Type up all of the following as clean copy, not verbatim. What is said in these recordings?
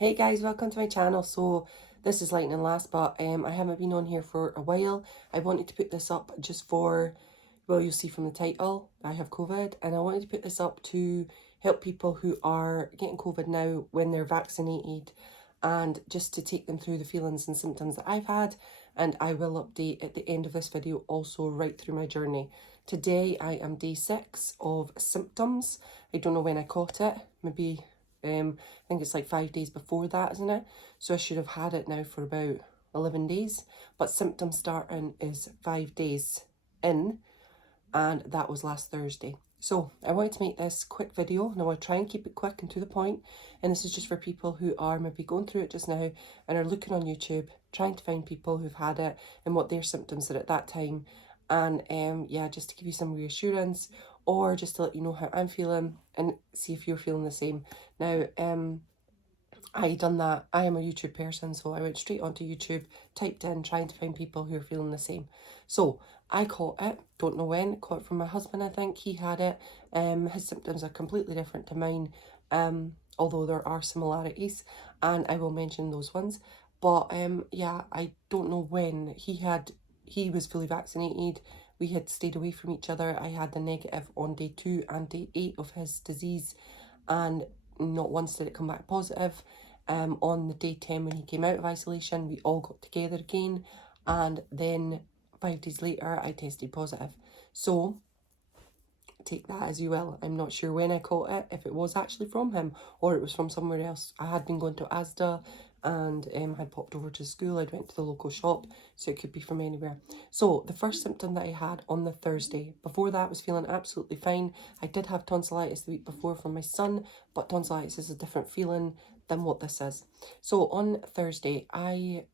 Hey guys, welcome to my channel. So this is lightning last, but I haven't been on here for a while. I wanted to put this up just for, well, you'll see from the title, I have COVID, and I wanted to put this up to help people who are getting COVID now when they're vaccinated, and just to take them through the feelings and symptoms that I've had. And I will update at the end of this video also right through my journey. Today I am day 6 of symptoms. I don't know when I caught it, maybe I think it's like 5 days before that, isn't it? So I should have had it now for about 11 days. But symptom starting is 5 days in, and that was last Thursday. So I wanted to make this quick video, and I want to try and keep it quick and to the point. And this is just for people who are maybe going through it just now and are looking on YouTube, trying to find people who've had it and what their symptoms are at that time. And yeah, just to give you some reassurance, or just to let you know how I'm feeling and see if you're feeling the same. Now, I done that. I am a YouTube person, so I went straight onto YouTube, typed in, trying to find people who are feeling the same. So I caught it, don't know when, caught it from my husband, I think. He had it. His symptoms are completely different to mine, although there are similarities, and I will mention those ones. But yeah, I don't know when. He was fully vaccinated. We had stayed away from each other. I had the negative on day 2 and day 8 of his disease, and not once did it come back positive. On the day 10 when he came out of isolation, we all got together again, and then 5 days later I tested positive. So take that as you will. I'm not sure when I caught it, if it was actually from him or it was from somewhere else. I had been going to Asda and had popped over to school. I'd went to the local shop, so it could be from anywhere. So the first symptom that I had on the Thursday, before that I was feeling absolutely fine. I did have tonsillitis the week before from my son, but tonsillitis is a different feeling than what this is. So on Thursday I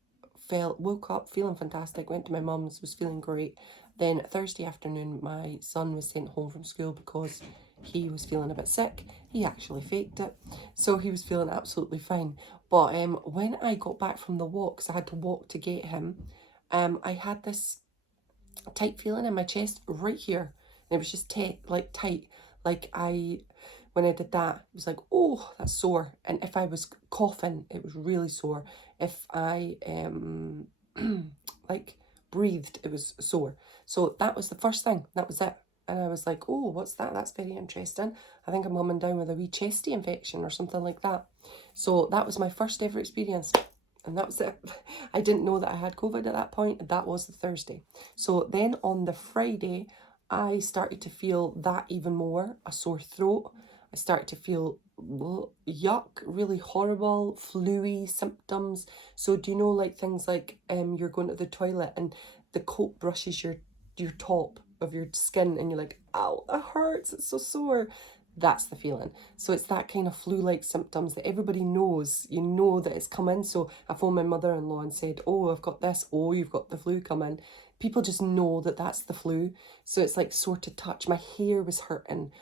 woke up feeling fantastic, went to my mum's, was feeling great. Then Thursday afternoon, my son was sent home from school because he was feeling a bit sick. He actually faked it, so he was feeling absolutely fine. But when I got back from the walk, 'cause I had to walk to get him, I had this tight feeling in my chest right here. And it was just tight, like when I did that, it was like, oh, that's sore. And if I was coughing, it was really sore. If I like breathed, it was sore. So that was the first thing. That was it. And I was like, oh, what's that? That's very interesting. I think I'm coming down with a wee chesty infection or something like that. So that was my first ever experience. And that was it. I didn't know that I had COVID at that point. That was the Thursday. So then on the Friday, I started to feel that even more, a sore throat. I started to feel yuck, really horrible, flu-y symptoms. So do you know, like things like you're going to the toilet and the coat brushes your top of your skin and you're like, ow, that hurts, it's so sore. That's the feeling. So it's that kind of flu-like symptoms that everybody knows. You know that it's coming. So I phoned my mother-in-law and said, oh, I've got this. Oh, you've got the flu coming. People just know that that's the flu. So it's like sore to touch. My hair was hurting.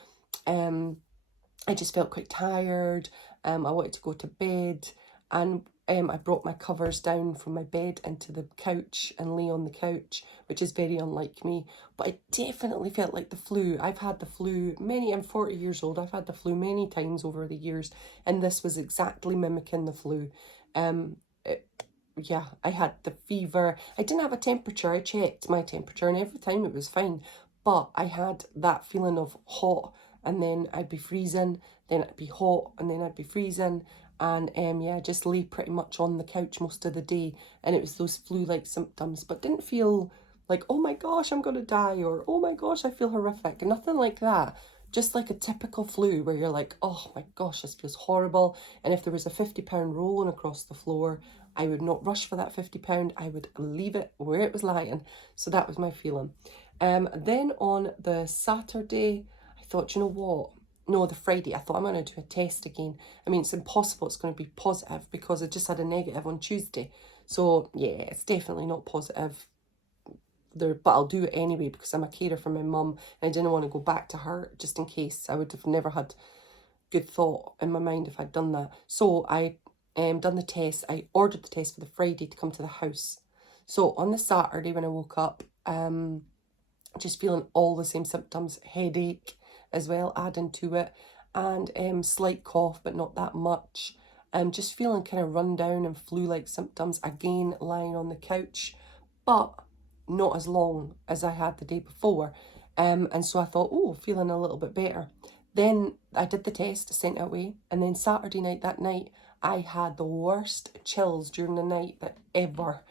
I just felt quite tired. I wanted to go to bed, and I brought my covers down from my bed into the couch and lay on the couch, which is very unlike me. But I definitely felt like the flu. I've had the flu I'm 40 years old. I've had the flu many times over the years, and this was exactly mimicking the flu. It, yeah, I had the fever. I didn't have a temperature. I checked my temperature, and every time it was fine. But I had that feeling of hot, and then I'd be freezing, then it'd be hot, and then I'd be freezing. And yeah, just lay pretty much on the couch most of the day. And it was those flu-like symptoms, but didn't feel like, oh my gosh, I'm gonna die, or oh my gosh, I feel horrific. Nothing like that. Just like a typical flu where you're like, oh my gosh, this feels horrible. And if there was a £50 rolling across the floor, I would not rush for that £50. I would leave it where it was lying. So that was my feeling. Then on the Saturday, I thought, you know what? No, the Friday, I thought I'm going to do a test again. I mean, it's impossible it's going to be positive because I just had a negative on Tuesday. So yeah, it's definitely not positive there, but I'll do it anyway because I'm a carer for my mum and I didn't want to go back to her just in case. I would have never had good thought in my mind if I'd done that. So I done the test. I ordered the test for the Friday to come to the house. So on the Saturday when I woke up, just feeling all the same symptoms, headache as well, adding to it, and slight cough, but not that much. just feeling kind of run down and flu-like symptoms, again lying on the couch, but not as long as I had the day before. And so I thought, oh, feeling a little bit better. Then I did the test, sent it away, and then Saturday night, that night, I had the worst chills during the night that ever.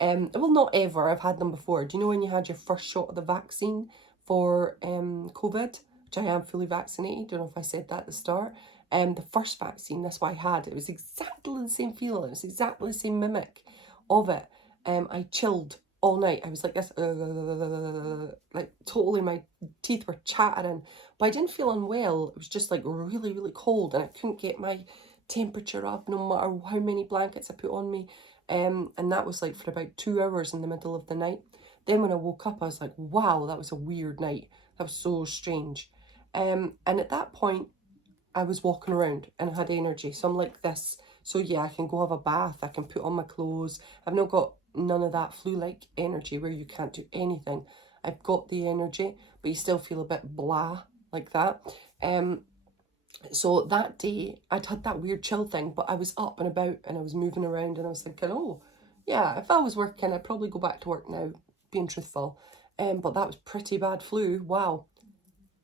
Well, not ever, I've had them before. Do you know when you had your first shot of the vaccine for COVID, which I am fully vaccinated, don't know if I said that at the start. The first vaccine, that's what I had. It was exactly the same feeling, it was exactly the same mimic of it. I chilled all night. I was like this, like totally my teeth were chattering, but I didn't feel unwell. It was just like really, really cold, and I couldn't get my temperature up no matter how many blankets I put on me. And that was like for about 2 hours in the middle of the night. Then when I woke up, I was like, wow, that was a weird night. That was so strange. And at that point, I was walking around and I had energy. So I'm like this. So yeah, I can go have a bath. I can put on my clothes. I've not got none of that flu-like energy where you can't do anything. I've got the energy, but you still feel a bit blah like that. So that day, I'd had that weird chill thing, but I was up and about and I was moving around and I was thinking, oh, yeah, if I was working, I'd probably go back to work now, being truthful. But that was pretty bad flu. Wow.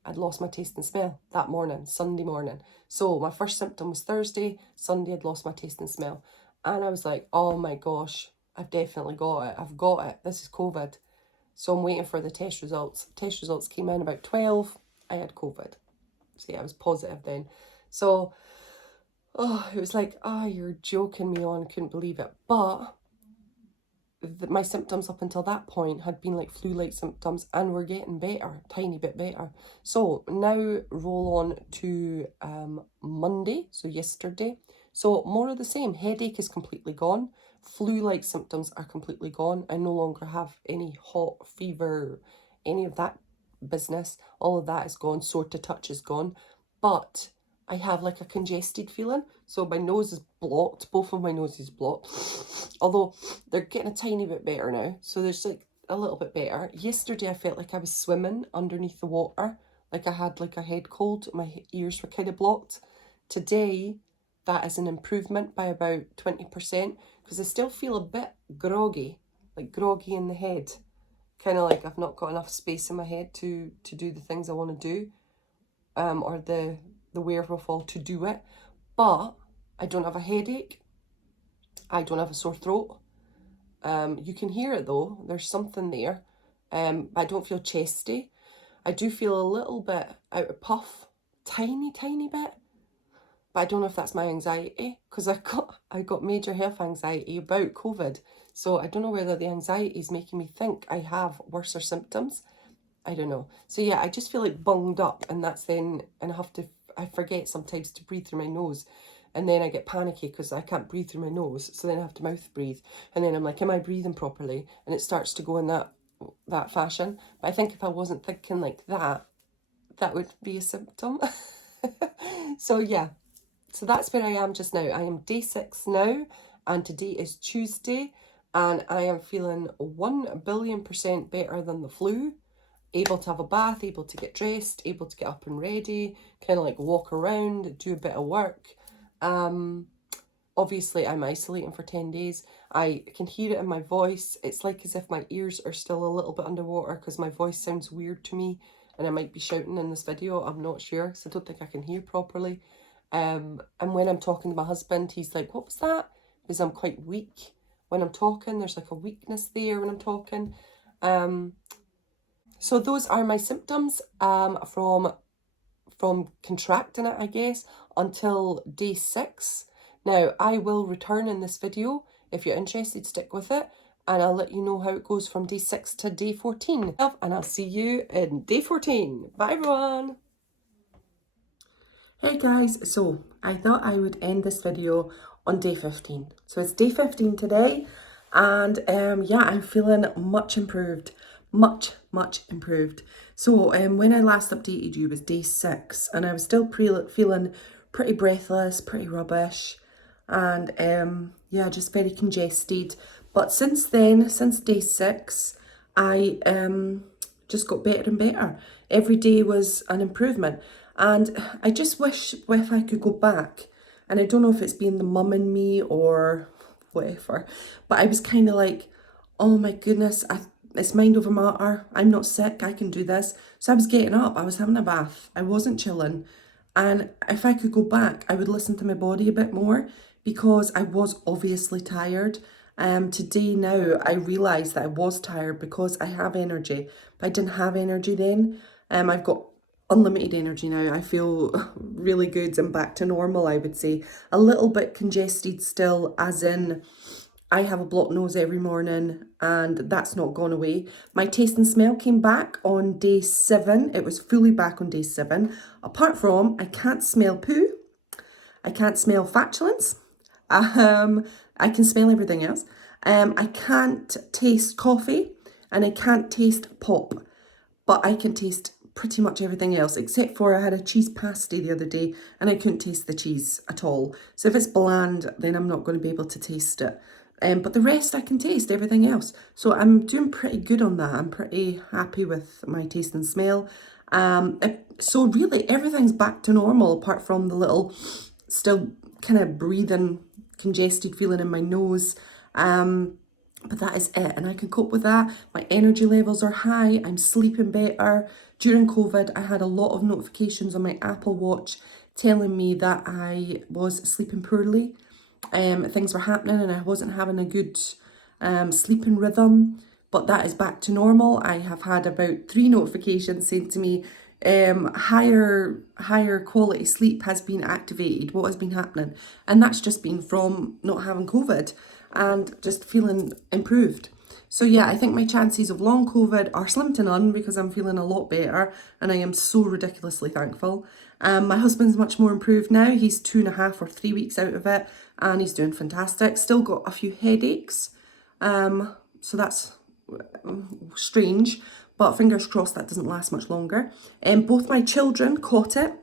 I'd lost my taste and smell that morning, Sunday morning. So my first symptom was Thursday. Sunday, I'd lost my taste and smell. And I was like, oh my gosh, I've definitely got it. I've got it. This is COVID. So I'm waiting for the test results. Test results came in about 12. I had COVID. So yeah, I was positive then. So, oh, it was like, oh, you're joking me on. Couldn't believe it. But my symptoms up until that point had been like flu-like symptoms and were getting better, tiny bit better. So now roll on to Monday, so yesterday. So more of the same. Headache is completely gone. Flu-like symptoms are completely gone. I no longer have any hot fever, any of that business. All of that is gone. Sore to touch is gone. But I have like a congested feeling. So my nose is blocked. Both of my noses blocked. Although they're getting a tiny bit better now. So there's like a little bit better. Yesterday I felt like I was swimming underneath the water. Like I had like a head cold. My ears were kind of blocked. Today that is an improvement by about 20%. Because I still feel a bit groggy. Like groggy in the head. Kind of like I've not got enough space in my head to do the things I want to do. Or the wherewithal to do it. But I don't have a headache. I don't have a sore throat. You can hear it though. There's something there. I don't feel chesty. I do feel a little bit out of puff. Tiny bit. But I don't know if that's my anxiety. Because I got major health anxiety about COVID. So I don't know whether the anxiety is making me think I have worse symptoms. I don't know. So yeah, I just feel like bunged up, and that's then, and I forget sometimes to breathe through my nose, and then I get panicky because I can't breathe through my nose, so then I have to mouth breathe, and then I'm like, am I breathing properly? And it starts to go in that fashion. But I think if I wasn't thinking like that, that would be a symptom. So yeah, so that's where I am just now. I am day 6 now, and today is Tuesday, and I am feeling 1,000,000,000% better than the flu. Able to have a bath, able to get dressed, able to get up and ready, kind of like walk around, do a bit of work. Obviously, I'm isolating for 10 days. I can hear it in my voice. It's like as if my ears are still a little bit underwater because my voice sounds weird to me, and I might be shouting in this video. I'm not sure because I don't think I can hear properly. And when I'm talking to my husband, he's like, what was that? Because I'm quite weak when I'm talking. There's like a weakness there when I'm talking. So those are my symptoms from contracting it, I guess, until day 6. Now, I will return in this video. If you're interested, stick with it. And I'll let you know how it goes from day 6 to day 14. And I'll see you in day 14. Bye, everyone. Hey, guys. So I thought I would end this video on day 15. So it's day 15 today. And yeah, I'm feeling much improved. Much improved. So when I last updated you was day 6, and I was still feeling pretty breathless, pretty rubbish, and yeah, just very congested. But since then, since day 6, I just got better and better. Every day was an improvement, and I just wish if I could go back And I don't know if it's being the mum in me or whatever, but I was kind of like, oh my goodness, it's mind over matter. I'm not sick. I can do this. So I was getting up. I was having a bath. I wasn't chilling. And if I could go back, I would listen to my body a bit more because I was obviously tired. Today now, I realised that I was tired because I have energy, but I didn't have energy then. I've got unlimited energy now. I feel really good and back to normal, I would say. A little bit congested still, as in I have a blocked nose every morning and that's not gone away. My taste and smell came back on day 7. It was fully back on day 7. Apart from, I can't smell poo. I can't smell flatulence. I can smell everything else. I can't taste coffee and I can't taste pop, but I can taste pretty much everything else, except for I had a cheese pasty the other day and I couldn't taste the cheese at all. So if it's bland, then I'm not going to be able to taste it. But the rest I can taste, everything else. So I'm doing pretty good on that. I'm pretty happy with my taste and smell. So really everything's back to normal apart from the little still kind of breathing congested feeling in my nose. But that is it, and I can cope with that. My energy levels are high. I'm sleeping better. During COVID, I had a lot of notifications on my Apple Watch telling me that I was sleeping poorly. Things were happening and I wasn't having a good sleeping rhythm, but that is back to normal. I have had about 3 notifications saying to me, higher quality sleep has been activated. What has been happening? And that's just been from not having COVID and just feeling improved. So yeah, I think my chances of long COVID are slim to none because I'm feeling a lot better and I am so ridiculously thankful. My husband's much more improved now. He's 2.5 or 3 weeks out of it and he's doing fantastic. Still got a few headaches, so that's strange, but fingers crossed that doesn't last much longer. Both my children caught it,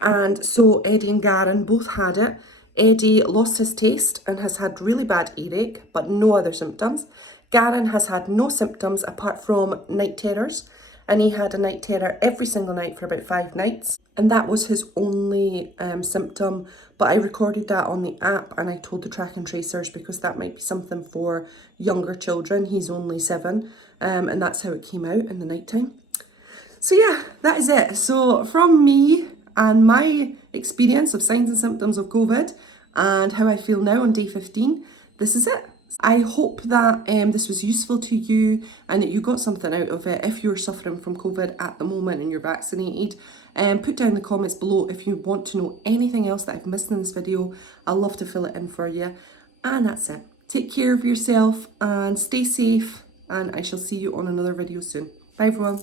and so Eddie and Garen both had it. Eddie lost his taste and has had really bad earache, but no other symptoms. Garen has had no symptoms apart from night terrors, and he had a night terror every single night for about 5 nights. And that was his only symptom, but I recorded that on the app and I told the track and tracers because that might be something for younger children. He's only 7, and that's how it came out in the nighttime. So yeah, that is it. So from me and my experience of signs and symptoms of COVID and how I feel now on day 15, this is it. I hope that this was useful to you and that you got something out of it if you're suffering from COVID at the moment and you're vaccinated. Put down in the comments below if you want to know anything else that I've missed in this video. I'll love to fill it in for you. And that's it. Take care of yourself and stay safe, and I shall see you on another video soon. Bye everyone.